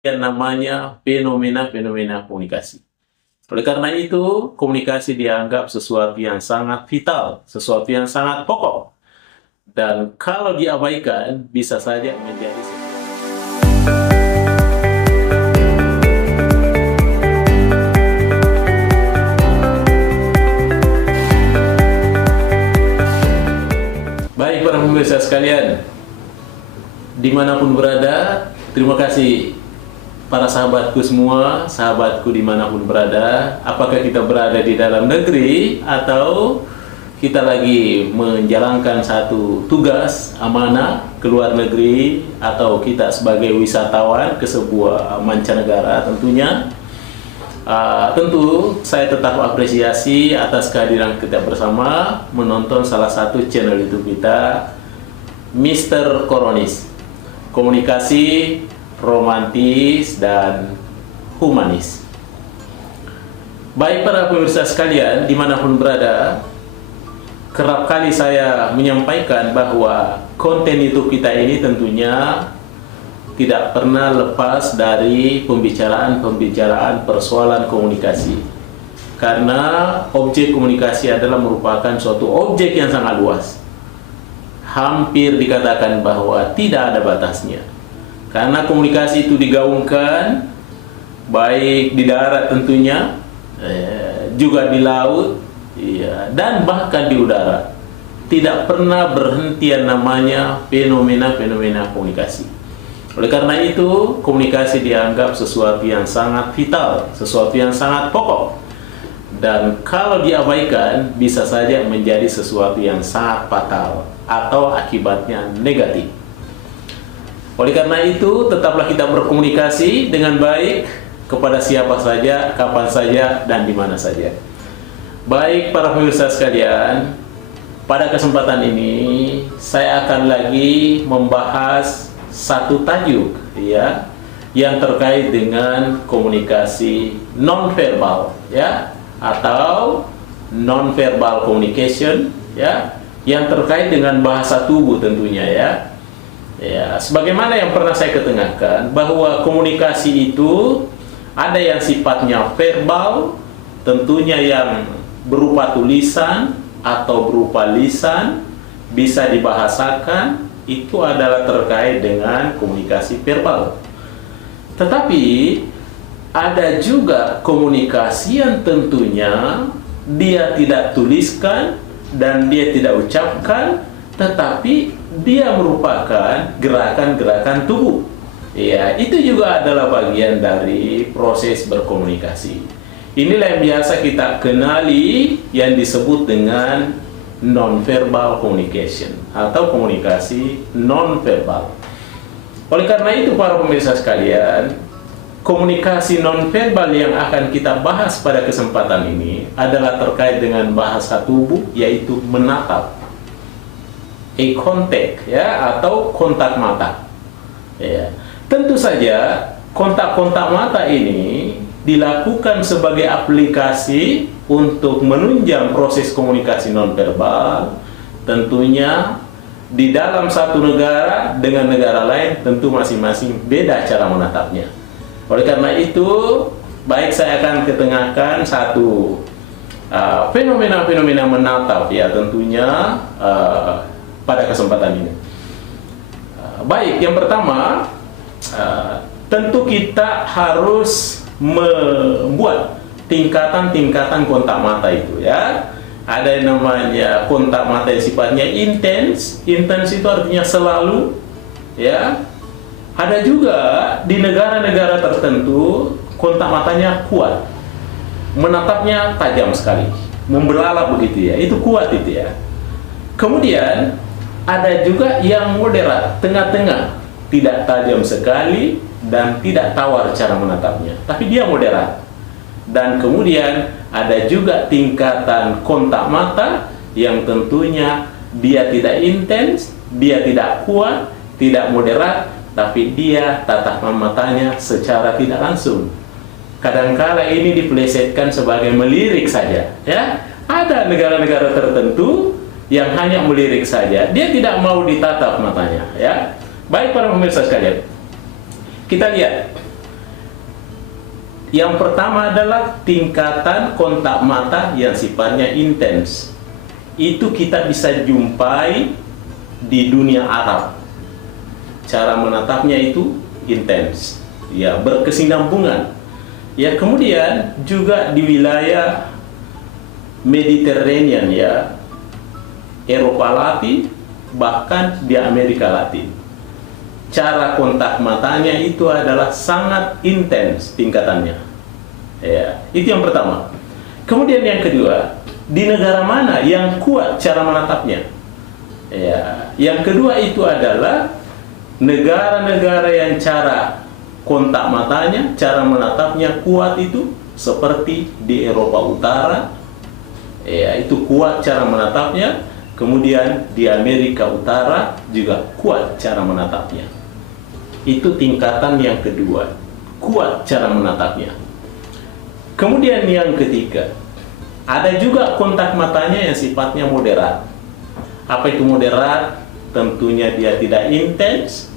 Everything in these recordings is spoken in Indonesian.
yang namanya fenomena-fenomena komunikasi. Oleh karena itu, komunikasi dianggap sesuatu yang sangat vital, sesuatu yang sangat pokok. Dan kalau diabaikan, bisa saja menjadi baik para pemirsa sekalian, dimanapun berada, terima kasih para sahabatku semua, sahabatku dimanapun berada, apakah kita berada di dalam negeri atau kita lagi menjalankan satu tugas amanah ke luar negeri, atau kita sebagai wisatawan ke sebuah mancanegara tentunya. Tentu saya tetap apresiasi atas kehadiran kita bersama menonton salah satu channel YouTube kita, Mr. Koronis, komunikasi romantis dan humanis. Baik para pemirsa sekalian dimanapun berada, kerap kali saya menyampaikan bahwa konten YouTube kita ini tentunya tidak pernah lepas dari pembicaraan persoalan komunikasi. Karena objek komunikasi adalah merupakan suatu objek yang sangat luas. Hampir dikatakan bahwa tidak ada batasnya. Karena komunikasi itu digaungkan baik di darat tentunya, juga di laut, dan bahkan di udara. Tidak pernah berhenti yang namanya fenomena-fenomena komunikasi. Oleh karena itu, komunikasi dianggap sesuatu yang sangat vital, sesuatu yang sangat pokok. Dan kalau diabaikan, bisa saja menjadi sesuatu yang sangat fatal atau akibatnya negatif. Oleh karena itu, tetaplah kita berkomunikasi dengan baik kepada siapa saja, kapan saja, dan di mana saja. Baik para pemirsa sekalian, pada kesempatan ini saya akan lagi membahas satu tajuk yang terkait dengan komunikasi nonverbal atau nonverbal communication yang terkait dengan bahasa tubuh tentunya sebagaimana yang pernah saya ketengahkan bahwa komunikasi itu ada yang sifatnya verbal, tentunya yang berupa tulisan atau berupa lisan, bisa dibahasakan, itu adalah terkait dengan komunikasi verbal. Tetapi ada juga komunikasi yang tentunya dia tidak tuliskan dan dia tidak ucapkan, tetapi dia merupakan gerakan-gerakan tubuh. Itu juga adalah bagian dari proses berkomunikasi. Inilah yang biasa kita kenali yang disebut dengan non-verbal communication atau komunikasi non-verbal. Oleh karena itu para pemirsa sekalian, komunikasi non-verbal yang akan kita bahas pada kesempatan ini adalah terkait dengan bahasa tubuh, yaitu menatap, eye contact atau kontak mata. Tentu saja kontak-kontak mata ini dilakukan sebagai aplikasi untuk menunjang proses komunikasi nonverbal. Tentunya di dalam satu negara dengan negara lain tentu masing-masing beda cara menatapnya. Oleh karena itu, baik saya akan ketengahkan satu fenomena-fenomena menatap tentunya pada kesempatan ini. Baik, yang pertama, tentu kita harus membuat tingkatan-tingkatan kontak mata itu Ada yang namanya kontak mata yang sifatnya intens. Intens itu artinya selalu Ada juga di negara-negara tertentu kontak matanya kuat, menatapnya tajam sekali, membelalak begitu itu kuat itu Kemudian ada juga yang moderat, tengah-tengah, tidak tajam sekali dan tidak tawar cara menatapnya, tapi dia moderat. Dan kemudian ada juga tingkatan kontak mata yang tentunya dia tidak intens, dia tidak kuat, tidak moderat, tapi dia tatapan matanya secara tidak langsung. Kadangkala ini dipelesetkan sebagai melirik saja Ada negara-negara tertentu yang hanya melirik saja, dia tidak mau ditatap matanya Baik para pemirsa sekalian, kita lihat Yang pertama adalah tingkatan kontak mata yang sifatnya intens. Itu kita bisa jumpai di dunia Arab. Cara menatapnya itu intens, ya, berkesinambungan. Ya, kemudian juga di wilayah Mediterranean, ya, Eropa Latin, bahkan di Amerika Latin. Cara kontak matanya itu adalah sangat intens tingkatannya. Ya, itu yang pertama. Kemudian yang kedua, di negara mana yang kuat cara menatapnya? Ya, yang kedua itu adalah negara-negara yang cara kontak matanya, cara menatapnya kuat itu seperti di Eropa Utara, ya, itu kuat cara menatapnya. Kemudian di Amerika Utara juga kuat cara menatapnya. Itu tingkatan yang kedua, kuat cara menatapnya. Kemudian yang ketiga, ada juga kontak matanya yang sifatnya moderat. Apa itu moderat? Tentunya dia tidak intens,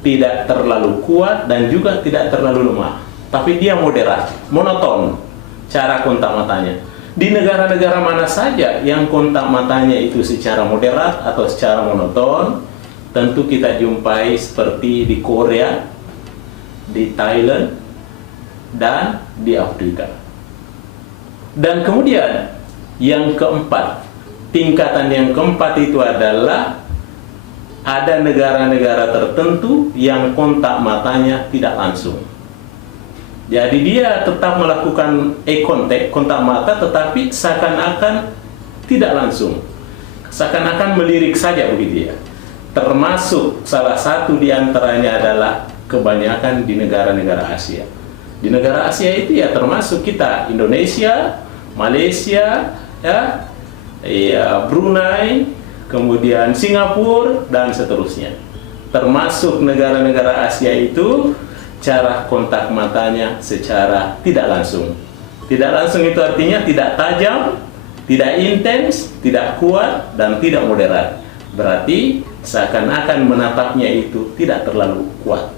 tidak terlalu kuat, dan juga tidak terlalu lemah. Tapi dia moderat, monoton cara kontak matanya. Di negara-negara mana saja yang kontak matanya itu secara moderat atau secara monoton, tentu kita jumpai seperti di Korea, di Thailand, dan di Afrika. Dan kemudian yang keempat, tingkatan yang keempat itu adalah ada negara-negara tertentu yang kontak matanya tidak langsung. Jadi dia tetap melakukan eye contact, kontak mata, tetapi seakan-akan tidak langsung. Seakan-akan melirik saja begitu, ya. Termasuk salah satu di antaranya adalah kebanyakan di negara-negara Asia. Di negara Asia itu ya termasuk kita, Indonesia, Malaysia, ya, Brunei, kemudian Singapura, dan seterusnya. Termasuk negara-negara Asia itu cara kontak matanya secara tidak langsung. Tidak langsung itu artinya tidak tajam, tidak intens, tidak kuat, dan tidak moderat. Berarti seakan-akan menatapnya itu tidak terlalu kuat.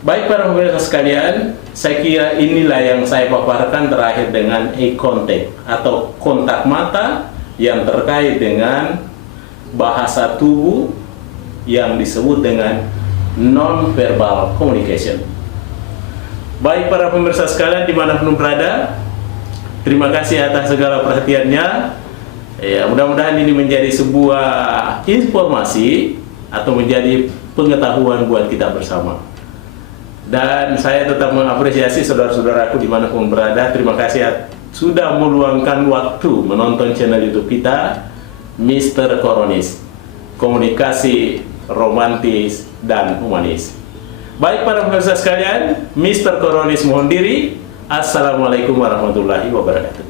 Baik para pemirsa sekalian, saya kira inilah yang saya paparkan terkait dengan eye contact atau kontak mata yang terkait dengan bahasa tubuh yang disebut dengan non-verbal communication. Baik para pemirsa sekalian dimanapun berada, terima kasih atas segala perhatiannya. Ya, mudah-mudahan ini menjadi sebuah informasi atau menjadi pengetahuan buat kita bersama. Dan saya tetap mengapresiasi saudara-saudaraku dimanapun berada. Terima kasih sudah meluangkan waktu menonton channel YouTube kita, Mr. Koronis, komunikasi romantis dan humanis. Baik para pemirsa sekalian, Mr. Koronis mohon diri. Assalamualaikum warahmatullahi wabarakatuh.